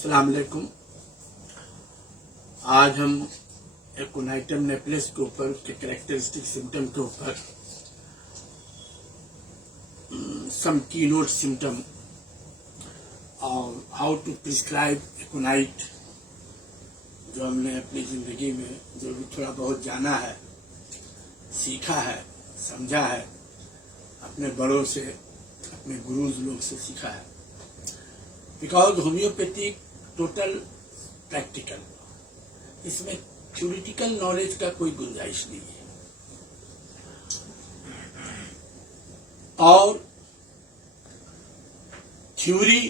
अस्सलाम वालेकुम। आज हम एकोनाइटम नेपलेस के ऊपर उसके कैरेक्टरिस्टिक सिम्टम के ऊपर सम कीनोट सिम्टम और हाउ टू प्रिस्क्राइब एकोनाइट जो हमने अपनी जिंदगी में जो भी थोड़ा बहुत जाना है, सीखा है, समझा है, अपने बड़ों से, अपने गुरुज लोग से सीखा है। बिकॉज होम्योपैथिक टोटल प्रैक्टिकल, इसमें थ्योरेटिकल नॉलेज का कोई गुंजाइश नहीं है और थ्योरी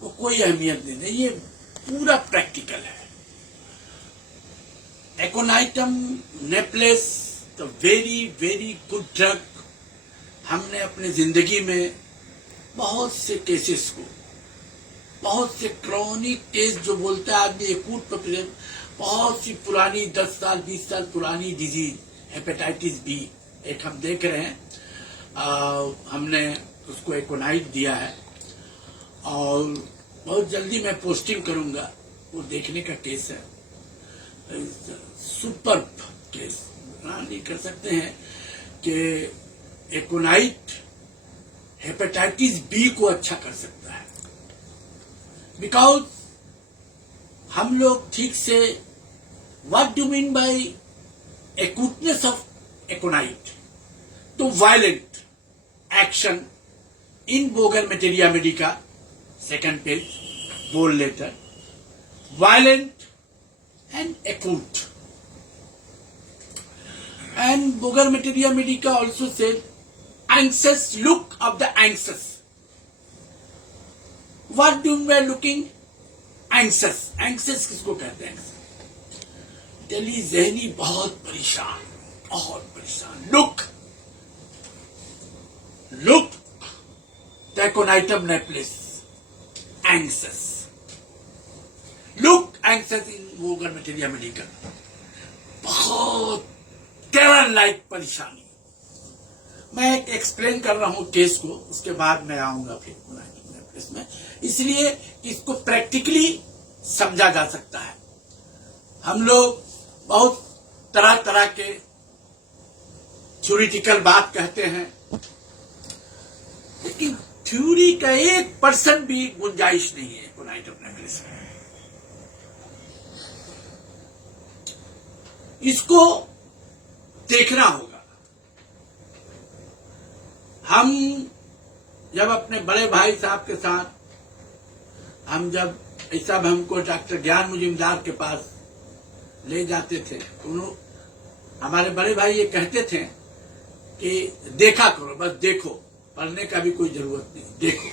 को कोई अहमियत नहीं है। ये पूरा प्रैक्टिकल है। Aconitum napellus the very very good drug. हमने अपने जिंदगी में बहुत से केसेस को, बहुत से क्रॉनिक केस जो बोलता है आदमी एक्यूट पॉपुलेशन, बहुत सी पुरानी 10 साल 20 साल पुरानी डिजीज हेपेटाइटिस बी एक हम देख रहे हैं। हमने उसको एकोनाइट दिया है और बहुत जल्दी मैं पोस्टिंग करूंगा, वो देखने का केस है। सुपर केस नहीं कर सकते हैं कि एकोनाइट हेपेटाइटिस बी को अच्छा कर सकता है। बिकॉज हम लोग ठीक से what do mean by acuteness of aconite, तो वायलेंट एक्शन इन बोगनवेलिया medica, second page, bold letter, violent and acute. And Bogermeteria medica also said anxious look of the anxious. What do you mean by looking anxious? Anxious किसको कहते हैं? दिली ज़हनी बहुत परेशान, बहुत परेशान। Look the aconitum necklace anxious. Look anxious in Bogermeteria medica. बहुत टेरर लाइक परेशानी। मैं एक एक्सप्लेन कर रहा हूं केस को, उसके बाद मैं आऊंगा फिर नेपलेस में, इसलिए इसको प्रैक्टिकली समझा जा सकता है। हम लोग बहुत तरह तरह के थ्योरेटिकल बात कहते हैं, लेकिन थ्योरी का 1% भी गुंजाइश नहीं है एकोनाइटम नेपलेस में। इसको देखना होगा। हम जब अपने बड़े भाई साहब के साथ जब ऐसा हमको डॉक्टर ज्ञान मुजिमदार के पास ले जाते थे, तो हमारे बड़े भाई ये कहते थे कि देखा करो, बस देखो, पढ़ने का भी कोई जरूरत नहीं, देखो।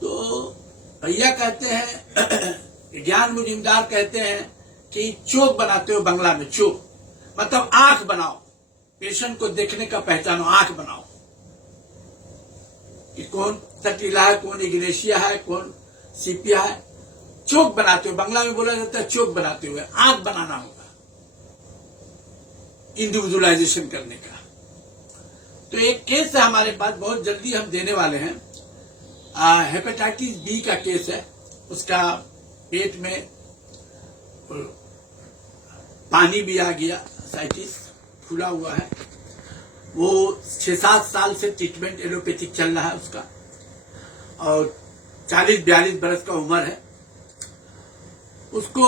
तो भैया कहते हैं, ज्ञान मुजिमदार कहते हैं कि चोक बनाते हो बंगला में, चोक मतलब आंख बनाओ, पेशेंट को देखने का पहचानो, आंख बनाओ कि कौन सटीला है, कौन इग्नेशिया है, कौन सीपिया है। चोक बनाते हो, बंगला में बोला जाता है चोक बनाते हुए, आंख बनाना होगा इंडिविजुअलाइजेशन करने का। तो एक केस है हमारे पास, बहुत जल्दी हम देने वाले हैं। हेपेटाइटिस बी का केस है। उसका पेट में पानी भी आ गया, साइटिस फूला हुआ है। वो 6-7 साल से ट्रीटमेंट एलोपैथिक चल रहा है उसका, और 40-42 बरस का उम्र है। उसको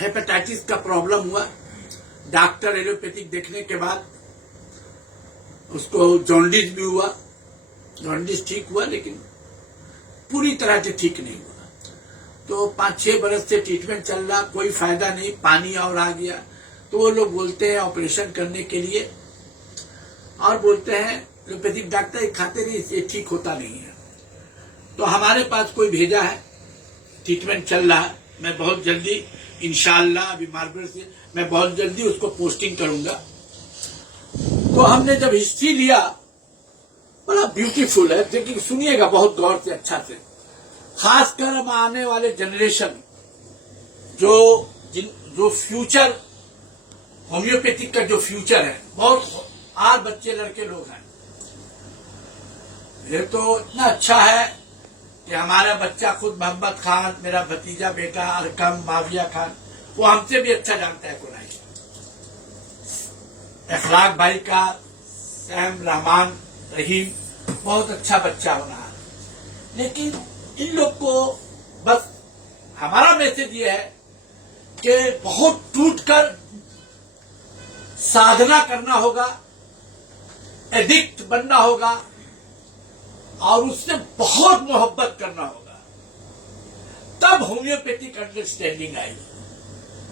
हेपेटाइटिस का प्रॉब्लम हुआ। डॉक्टर एलोपैथिक देखने के बाद उसको जॉन्डिस भी हुआ। जॉन्डिस ठीक हुआ, लेकिन पूरी तरह से ठीक नहीं हुआ। तो 5-6 बरस से ट्रीटमेंट चल रहा, कोई फायदा नहीं, पानी और आ गया। तो वो लोग बोलते हैं ऑपरेशन करने के लिए, और बोलते हैं एलोपैथिक डॉक्टर खाते नहीं, इससे ठीक होता नहीं है। तो हमारे पास कोई भेजा है, ट्रीटमेंट चल रहा है। मैं बहुत जल्दी इंशाल्लाह, अभी मार्बल से मैं बहुत जल्दी उसको पोस्टिंग करूंगा। तो हमने जब हिस्ट्री लिया, बड़ा ब्यूटीफुल है, देखिए सुनिएगा बहुत गौर से, अच्छा से। खासकर हम आने वाले जनरेशन जो फ्यूचर होम्योपैथिक का जो फ्यूचर है, बहुत आज बच्चे लड़के लोग हैं, ये तो इतना अच्छा है कि कि हमारा बच्चा खुद मोहम्मद खान, मेरा भतीजा बेटा अरकम माविया खान, वो हमसे भी अच्छा जानता है कुरान। इखलाक भाई का सैम रहमान रहीम बहुत अच्छा बच्चा होना है, लेकिन इन लोग को बस हमारा मैसेज ये है कि बहुत टूटकर साधना करना होगा, एडिक्ट बनना होगा और उससे बहुत मोहब्बत करना होगा, तब होम्योपैथिक अंडरस्टैंडिंग आएगी।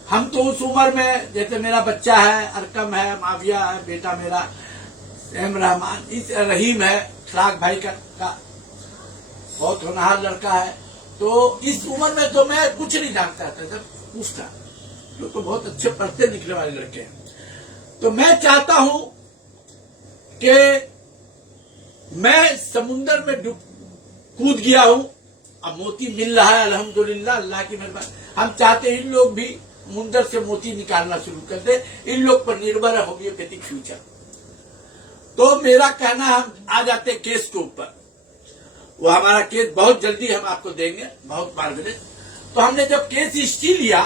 हम तो उस उम्र में, जैसे मेरा बच्चा है अरकम है, माविया है, बेटा मेरा सैम रहमान, इस रहीम है, इखलाक भाई का बहुत होनहार लड़का है, तो इस उम्र में तो मैं कुछ नहीं जानता था, जब पूछता तो बहुत अच्छे पढ़ते लिखने वाले लड़के हैं। तो मैं चाहता हूं कि मैं समुंदर में कूद गया हूं, अब मोती मिल रहा है अल्हम्दुलिल्लाह, अल्लाह की मेहरबानी। हम चाहते हैं इन लोग भी समुंदर से मोती निकालना शुरू कर दे, इन लोग पर निर्भर है होम्योपैथिक फ्यूचर। तो मेरा कहना, हम आ जाते केस के ऊपर, वो हमारा केस बहुत जल्दी हम आपको देंगे, बहुत मार्गदर्शन। तो हमने जब केस हिस्ट्री लिया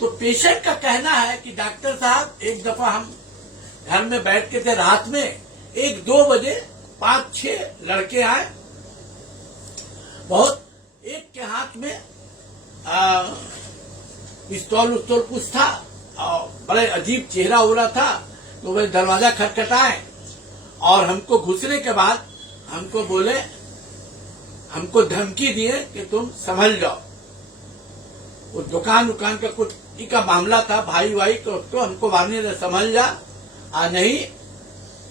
तो पेशेंट का कहना है कि डॉक्टर साहब, एक दफा हम घर में बैठ के थे, रात में 1-2 बजे 5-6 लड़के आए, बहुत, एक के हाथ में पिस्तौल उस्तौल कुछ था और बड़े अजीब चेहरा हो रहा था। तो वह दरवाजा खटखटाए और हमको घुसने के बाद हमको बोले, हमको धमकी दिए कि तुम संभल जाओ। वो दुकान का कुछ का मामला था, भाई तो हमको वार्निंग ने संभल जा, नहीं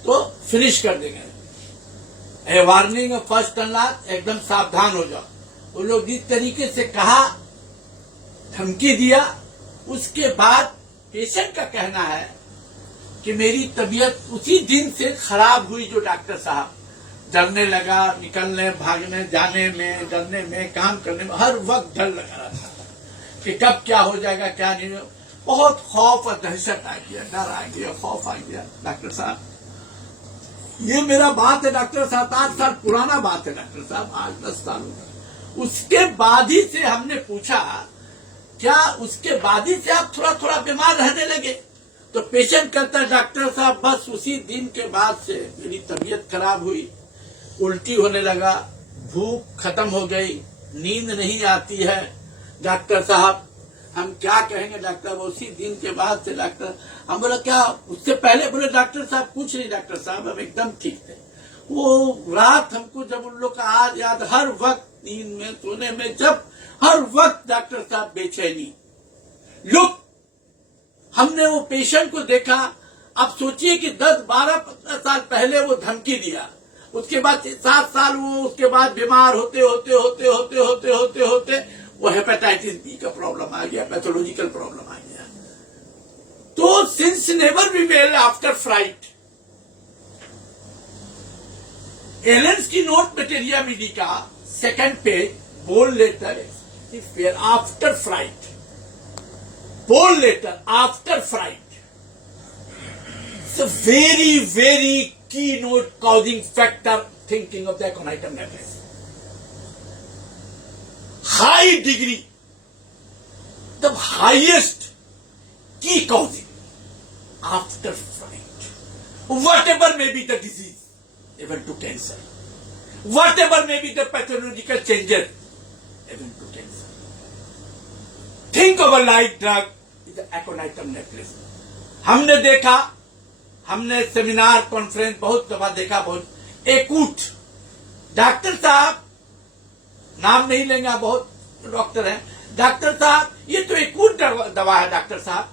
तो फिनिश कर देंगे, वार्निंग फर्स्ट एंड लास्ट, एकदम सावधान हो जाओ। वो लोग जिस तरीके से कहा, धमकी दिया, उसके बाद पेशेंट का कहना है कि मेरी तबीयत उसी दिन से खराब हुई, जो डॉक्टर साहब डरने लगा, निकलने भागने जाने में, डरने में, काम करने में, हर वक्त डर लगा रहा था कि कब क्या हो जाएगा क्या नहीं। बहुत खौफ और दहशत आ गया, डर आ गया, खौफ आ गया। डॉक्टर साहब, ये मेरा बात है डॉक्टर साहब, 8 साल पुराना बात है डॉक्टर साहब, 8-10 साल हो गए। उसके बाद ही से हमने पूछा, क्या उसके बाद ही से आप थोड़ा थोड़ा बीमार रहने लगे? तो पेशेंट कहता है, डॉक्टर साहब बस उसी दिन के बाद से मेरी तबीयत खराब हुई, उल्टी होने लगा, भूख खत्म हो गई, नींद नहीं आती है। डॉक्टर साहब हम क्या कहेंगे डॉक्टर, उसी दिन के बाद से डॉक्टर। हम बोला क्या उससे पहले? बोले डॉक्टर साहब कुछ नहीं डॉक्टर साहब, हम एकदम ठीक थे। वो रात हमको जब उन लोग का आज याद, हर वक्त नींद में, सोने में, जब हर वक्त डॉक्टर साहब बेचैनी। लुक, हमने वो पेशेंट को देखा। अब सोचिए कि 10, 12, 15 साल पहले वो धमकी दिया, उसके बाद 7 साल वो उसके बाद बीमार होते होते होते होते होते होते होते वो हेपेटाइटिस बी का प्रॉब्लम आ गया, पैथोलॉजिकल प्रॉब्लम आ गया। तो since never be well after fright, Allen's key note materia medi का 2nd page, bold letter after fright, bold letter after fright, it's a very, very keynote causing factor thinking of the aconitum nephritis. High degree, the highest key causing after fright. Whatever may be the disease, even to cancer. Whatever may be the pathological changes, even to cancer. Think of a light drug is the aconitum nephritis. हमने देखा, हमने seminar conference बहुत दफा देखा, बहुत एकूट। Doctor साहब, नाम नहीं लेंगे, बहुत डॉक्टर हैं, डॉक्टर साहब ये तो एकूट दवा है डॉक्टर साहब,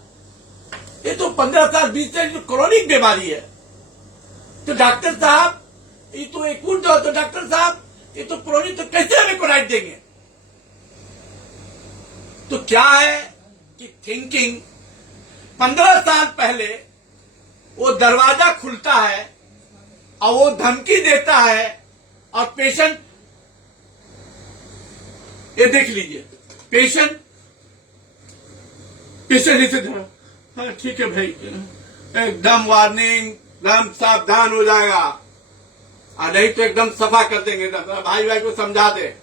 ये तो 15 साल 20 साल जो क्रोनिक बीमारी है। तो डॉक्टर साहब ये तो एकूट दवा, तो डॉक्टर साहब ये तो क्रोनिक, तो कैसे हमें कोराइट देंगे? तो क्या है कि थिंकिंग 15 साल पहले वो दरवाजा खुलता है और वो धमकी देता है और पेशेंट, ये देख लीजिए, पेशेंट इसे हाँ ठीक है भाई, एकदम वार्निंग, एकदम सावधान हो जाएगा, नहीं तो एकदम सफा कर देंगे। भाई भाई को समझा दे,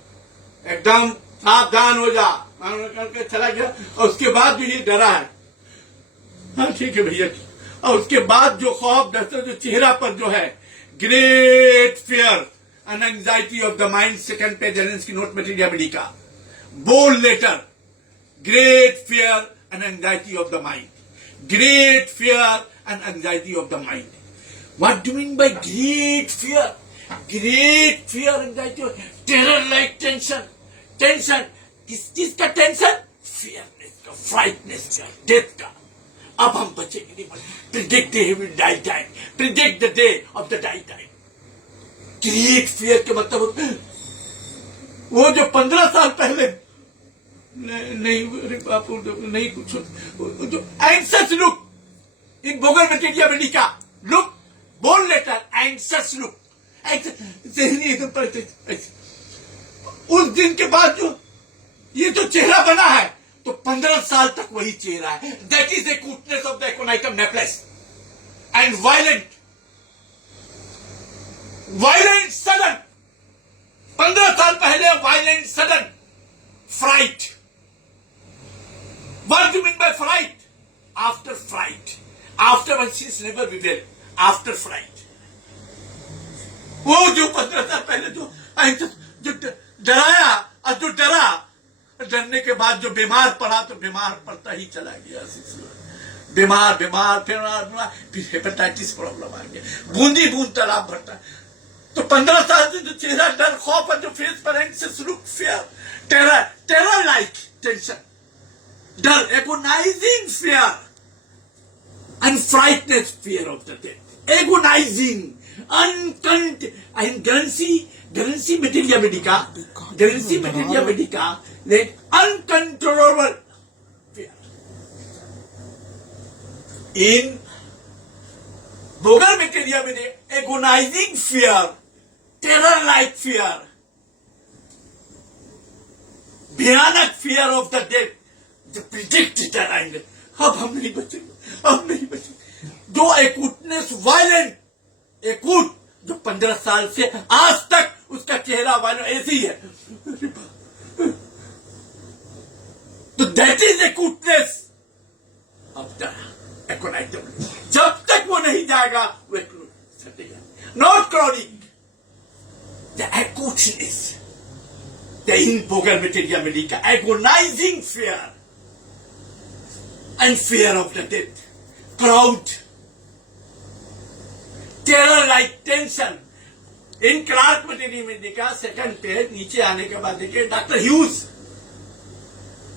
एकदम सावधान हो जा। करके चला गया और उसके बाद भी ये डरा है। हाँ ठीक है भैया। और उसके बाद जो खौफ डर जो चेहरा पर जो है, great fear and anxiety of the mind, second page जेलेंस्की नोट मटेरियल का bold letter, great fear and anxiety of the mind, great fear and anxiety of the mind. What do mean by great fear? Great fear, anxiety, terror like tension. Tension किस चीज का tension? फियरनेस का, फ्राइटनेस का, death का। अब हम बचेंगे नहीं, predict he will die time, predict the day of the die time. Great fear के मतलब वो जो 15 साल पहले नहीं, अरे बापू नहीं कुछ, जो anxious look in Boger materia medica, look bold letter, anxious look, उस दिन के बाद जो ये जो चेहरा बना है, तो 15 साल तक वही चेहरा है। That is the acuteness of the aconitum napellus and violent sudden. 15 साल पहले violent sudden fright. What do mean by fright? After fright, after she is never well, after fright. वो जो 15 साल पहले जो डराया और जो डरा, डरने के बाद जो बीमार पड़ा, तो बीमार पड़ता ही चला गया। बीमार फिर हेपेटाइटिस प्रॉब्लम आ गया, बूंदी बूंद तालाब भरता। तो 15 साल से जो चेहरा डर, खौफ और जो फेस पर anxious look, fear, terror like tension, डर, agonising fear and frightness fear of the death, agonising, Guernsey materia medica, like uncontrollable fear. In Bogle materia medica, agonizing fear, terror-like fear, भयानक fear of the death, the predicted end. अब हम नहीं बचेंगे, जो acutness violent, acute, जो 15 साल से आज तक उसका चेहरा वाला ऐसी है, तो that is acuteness of the aconitum. जब तक वो नहीं जाएगा वो not chronic, the acuteness, the in Boger materia medica, agonising fear and fear of the death, crowd, terror like tension. In Clarke material में देखा, सेकंड पेज नीचे आने के बाद देखिए, doctor Hughes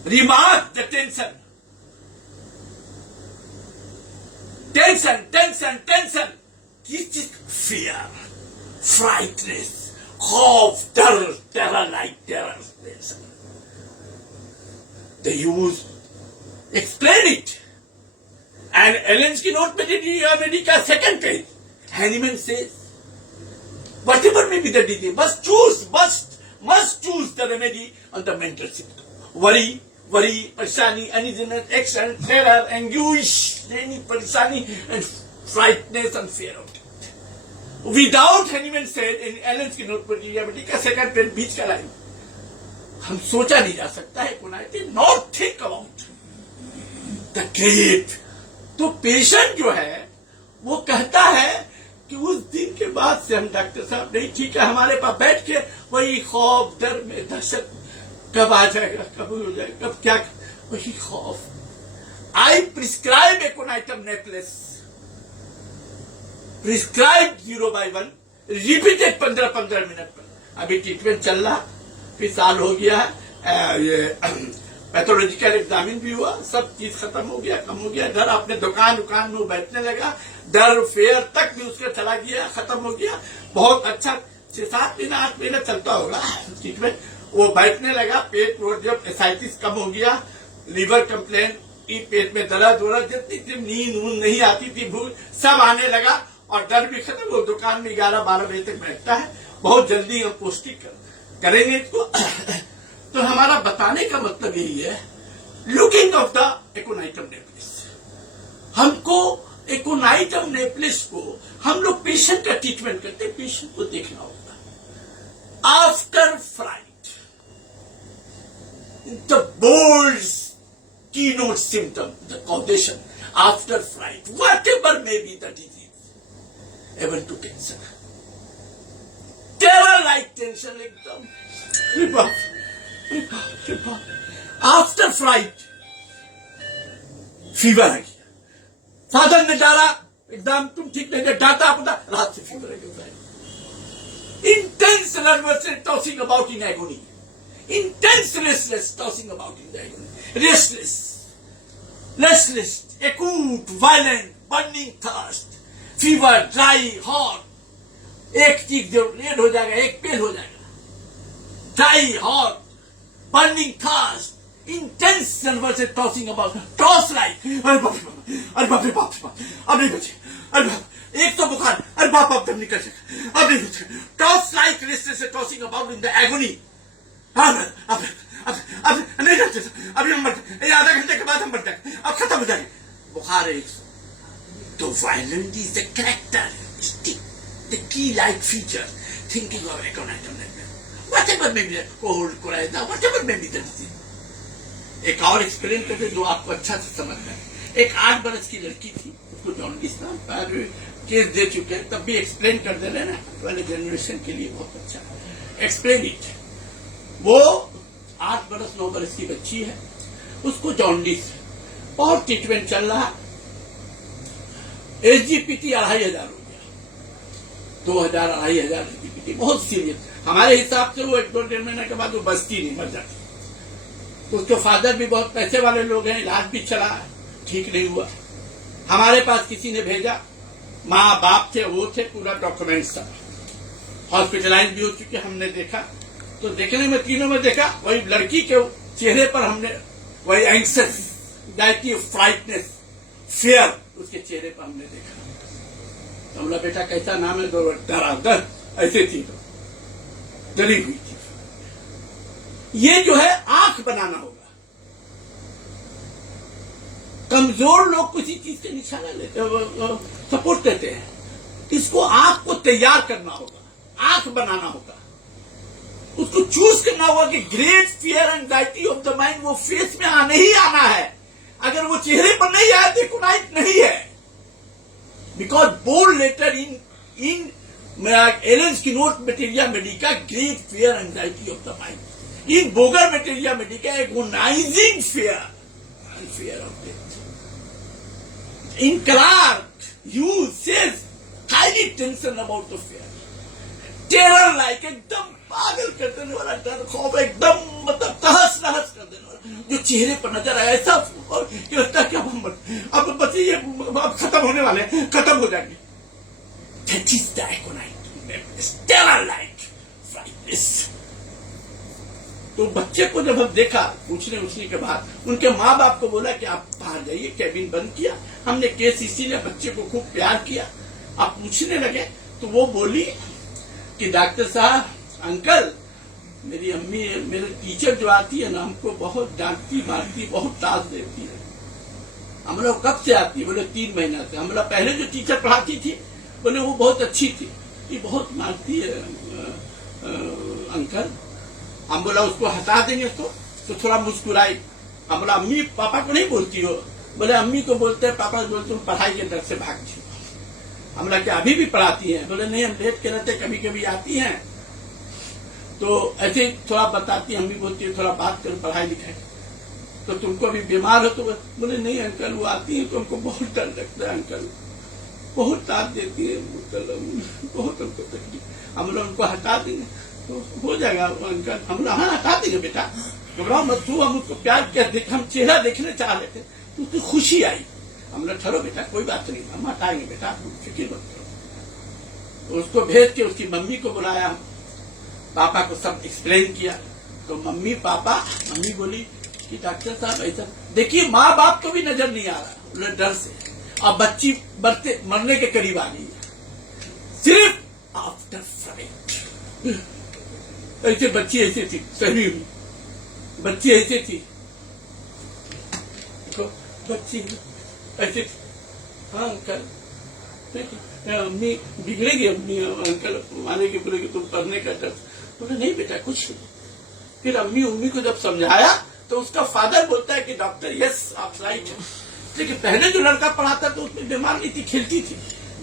remark the tension, किस चीज? फियर, फ्राइटनेस, खौफ, डर, terror like tension. The Hughes explain it and जेलेंस्की note medica second page, Hahnemann says, whatever may be the disease, must choose the remedy on the mental symptom. Worry, parishani, uneasiness, action, terror, anguish, any parishani, and frightness and fear of death. Without, Hahnemann said, in जेलेंस्की note medica second page बीच का line, हम सोचा नहीं जा सकता है, not think about the great. तो पेशेंट जो है वो कहता है कि उस दिन के बाद से हम डॉक्टर साहब नहीं ठीक है, हमारे पास बैठ के वही खौफ, डर में दहशत, कब आ जाएगा, कब हो जाएगा, कब क्या, वही खौफ। I prescribe aconitum napellus, prescribe 0/1, repeated 15-15 minute पर। अभी ट्रीटमेंट चल रहा, फिर साल हो गया है, ये पैथोलॉजिकल एग्जामिन भी हुआ, सब चीज खत्म हो गया, कम हो गया। डर अपने दुकान में वो बैठने लगा, डर फेयर तक भी उसका चला गया, खत्म हो गया। बहुत अच्छा 6-7 महीना 8 महीना चलता होगा ट्रीटमेंट। वो बैठने लगा, पेट जब एसाइटिस कम हो गया, लीवर कंप्लेन, पेट में दर्द, जितनी नींद नहीं आती थी, भूल सब आने लगा और डर भी खत्म। वो दुकान में 11-12 बजे तक बैठता है। बहुत जल्दी हम पौष्टिक करेंगे इसको। तो हमारा बताने का मतलब यही है, looking of the aconitum necklace. हमको एकोनाइटम नेपलिस को हम लोग पेशेंट का ट्रीटमेंट करते, पेशेंट को देखना होगा। After flight the bold keynote symptom, the causation after flight, whatever may be the disease, even to cancer, terror like tension एकदम। आफ्टर फ्लाइट फीवर आ गया, फादर ने डाला, एकदम तुम ठीक नहीं, डांटा अपना, रात से फीवर है, intense nervous tossing about in agony, intense restless tossing about in agony, restless, acute, violent, burning thirst, fever, dry, hot, एक चीज जो रेड हो जाएगा, एक पेल हो जाएगा, dry, hot, burning thirst, intense nervous tossing about, toss like, अरे बाप रे बाप, अब नहीं बचे, अरे बाप, एक तो बुखार, अरे बाप अब तब निकल जाएगा, अब नहीं बचे, toss like restless tossing about in the agony, अब नहीं करते, अभी हम मरते, आधा घंटे के बाद हम मर जाएंगे, अब खत्म हो जाएंगे, बुखार है। तो violent is the characteristic, the key like feature, thinking of aconitum napellus, whatever may be cold, coryza, whatever may be the disease. एक और एक्सप्लेन करते जो आपको अच्छा से समझ में। एक 8 बरस की लड़की थी, उसको जॉन्डिस था, केस दे चुके हैं, तब भी एक्सप्लेन कर दे रहे ना, वाले जनरेशन के लिए बहुत अच्छा है, एक्सप्लेन इट। वो 8 बरस 9 बरस की बच्ची है, उसको जॉन्डिस, बहुत ट्रीटमेंट चल रहा, SGPT 2500 हो गया, 2000 2500 SGPT, बहुत सीरियस। हमारे हिसाब से वो 1-2 महीने के बाद वो बचती नहीं, मर जाती। तो उसके फादर भी बहुत पैसे वाले लोग हैं, इलाज भी चला, ठीक नहीं हुआ। हमारे पास किसी ने भेजा, माँ बाप थे, वो थे, पूरा डॉक्यूमेंट्स था, हॉस्पिटलाइज भी हो चुके, हमने देखा। तो देखने में तीनों में देखा, वही लड़की के चेहरे पर हमने वही एंग्जाइटी, एंजाइटी, फ्राइटनेस, फियर उसके चेहरे पर हमने देखा। तो बोला बेटा कैसा नाम है, तो डर ऐसे थी, तो डरी हुई थी। ये जो है आंख बनाना होगा। कमजोर लोग किसी चीज के निशाना लेते, सपोर्ट देते हैं, इसको आंख को तैयार करना होगा, आंख बनाना होगा, उसको चूज करना होगा कि great fear anxiety of the mind वो फेस में आने ही आना है। अगर वो चेहरे पर नहीं आया तो एकोनाइट नहीं है। Because bold letter in Allen's keynote materia medica, great fear anxiety of the mind, in Boger materia medica, agonizing fear and fear of death. In Clark, Hughes says highly tension about the fear, terror like, एकदम पागल कर देने वाला डर, खौफ, एकदम मतलब तहस नहस कर देने वाला, जो चेहरे पर नजर आया, ऐसा कि लगता है कि अब बच्चे ये अब खत्म होने वाले, खत्म हो जाएंगे। That is the agonizing, terror like, frightness. तो बच्चे को जब हम देखा, पूछने के बाद उनके माँ बाप को बोला कि आप बाहर जाइए, कैबिन बंद किया, हमने केस इसीलिए बच्चे को खूब प्यार किया। आप पूछने लगे तो वो बोली कि डॉक्टर साहब, अंकल, मेरी अम्मी, मेरे टीचर जो आती है ना, हमको बहुत डांटती मारती, बहुत ताज देती है। हम लोग कब से आती है? बोले 3 महीना से। हम लोग पहले जो टीचर पढ़ाती थी, बोले वो बहुत अच्छी थी, ये बहुत मारती है अंकल। हम बोला उसको हटा देंगे तो थोड़ा मुस्कुराई। हम बोला अम्मी पापा को नहीं बोलती हो? बोले अम्मी को बोलते हैं, पापा को बोलते, तुम पढ़ाई के डर से भागती हो। हम बोला कि अभी भी पढ़ाती हैं? बोले नहीं, हम लेट के रहते, कभी कभी आती हैं तो ऐसे थोड़ा बताती, अम्मी बोलती है थोड़ा बात करो पढ़ाई लिखाई, तो तुमको अभी बीमार हो? तो बोले नहीं अंकल, वो आती है तो हमको बहुत डर लगता है अंकल, बहुत ताप देती है अंकल, बहुत हमको तकलीफ। हम लोग उनको हटा देंगे तो हो जाएगा अंकल। हम लोग हाँ हटा देंगे बेटा, घबराओ मत, तू हम उसको प्यार किया, हम चेहरा देखने चाह रहे थे तो उसकी खुशी आई। हम लोग ठहरो बेटा, कोई बात नहीं, हम हटाएंगे बेटा, आप फिक्र मत करो। तो उसको भेज के उसकी मम्मी को बुलाया, पापा को सब एक्सप्लेन किया। तो मम्मी बोली कि डॉक्टर साहब ऐसा देखिए, माँ बाप को भी नजर नहीं आ रहा डर से, अब बच्ची मरने के करीब आ गई है, सिर्फ आफ्टर फ्लाइट। ऐसे बच्ची ऐसे थी, सही हुई बच्ची ऐसे थी, तो बच्ची ऐसे थी, हाँ अंकल, अम्मी बिगड़ेगी, अम्मी अंकल माने कि बोले कि तुम पढ़ने का डर, बोले नहीं बेटा कुछ नहीं। फिर अम्मी को जब समझाया तो उसका फादर बोलता है कि डॉक्टर यस आप राइट है, लेकिन पहले जो लड़का पढ़ाता तो उसमें बीमार नहीं थी, खेलती थी।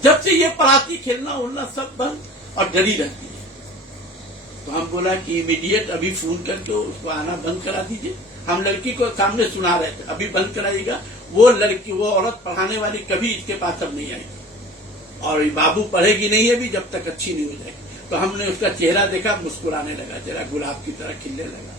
जब से ये पढ़ाती खेलना उड़ना सब बंद और डरी रहती है। तो हम बोला कि इमीडिएट अभी फोन करके उसको आना बंद करा दीजिए। हम लड़की को सामने सुना रहे थे, अभी बंद कराइएगा। वो लड़की, वो औरत पढ़ाने वाली कभी इसके पास अब नहीं आएगी और बाबू पढ़ेगी नहीं अभी जब तक अच्छी नहीं हो जाएगी। तो हमने उसका चेहरा देखा, मुस्कुराने लगा, चेहरा गुलाब की तरह खिलने लगा।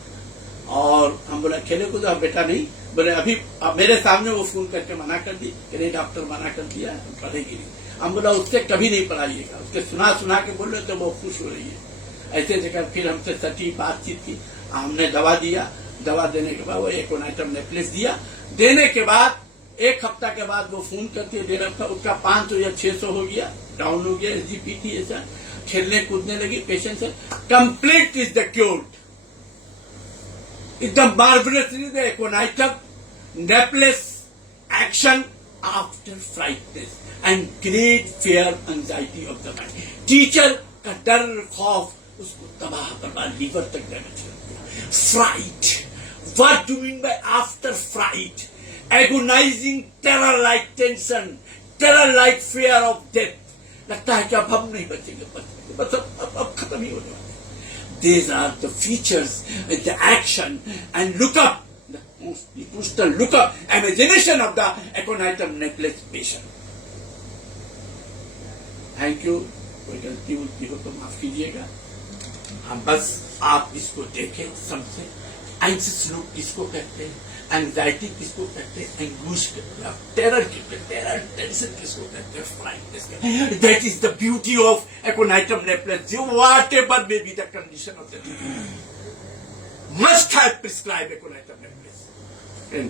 और हम बोला खेले को तो बेटा नहीं, बोले अभी अब मेरे सामने वो फोन करके मना कर दी कि नहीं डॉक्टर मना कर दिया, पढ़ेगी नहीं। हम बोला उससे कभी नहीं पढ़ाइएगा, उसके सुना के बोल रहे तो वो खुश हो रही है। ऐसे जगह फिर हमसे सटी बातचीत की, हमने दवा दिया। दवा देने के बाद वो एकोनाइटम नेकलेस दिया। देने के बाद एक हफ्ता के बाद वो फोन करती है, डेढ़ हफ्ता उसका 500 या 600 हो गया, डाउन हो गया, SGPT ऐसा, खेलने कूदने लगी, पेशेंट से कंप्लीट इज द क्योर्ड, एकदम marvellously the aconitum napellus action after frightness and great fear anxiety of the mind. Teacher का डर खौफ उसको तबाह बर्बाद, लीवर तक डैमेज कर दिया। Fright, what do mean by after fright? Agonising terror like tension, terror like fear of death. लगता है कि अब हम नहीं बचेंगे, बस अब खत्म ही होने वाले। These are the features, the action and look up, the emotional look up, imagination of the aconitum necklace patient. Thank you. कोई गलती उलती हो तो माफ कीजिएगा। हम बस आप इसको देखें, समझें। एंग्जियस लोग किसको कहते हैं, एंजाइटी किसको कहते हैं, एंग्विश कहते हैं, टेरर कहते हैं, टेरर टेंशन किसको कहते हैं, फ्राइटनेस कहते हैं। That is the beauty of aconitum napellus. Whatever may be the condition of the disease, must have prescribe aconitum necklace.